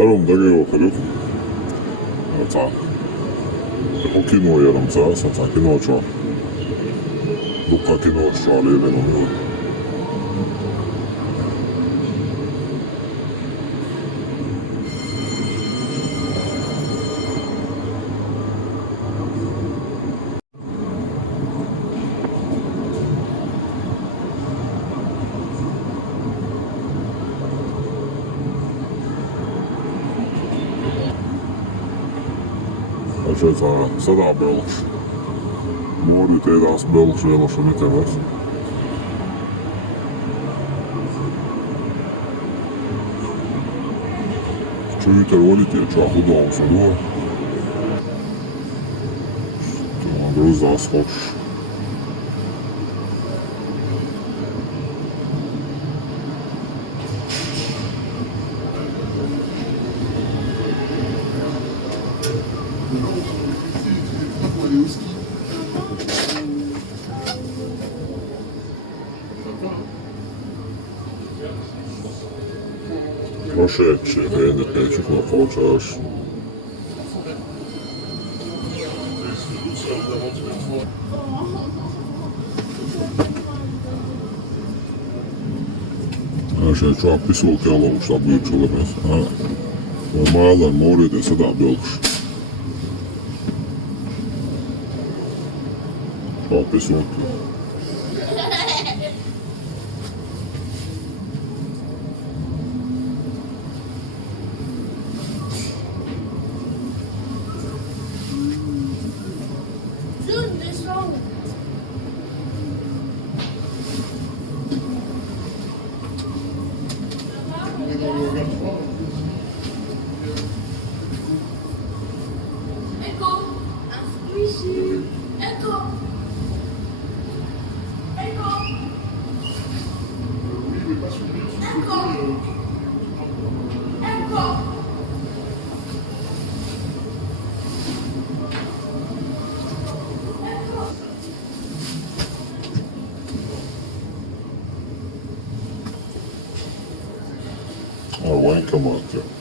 Паром даги охлюк. Та. Кино ярам за, са кино чо. Дука кино шо але бено. Sada belgs. Mooi tweedehands belgs willen ze niet hebben. Čujte, vodite čahu dom sam duo. To je brzo zaskočiš. Proszę cię, będę pęcić na chociaż. Šeit šo pisulti jālauž tā blīču labēc. No mēlēm morīties sadā bilkš. Šo pisulti. Vem cá, Mátio.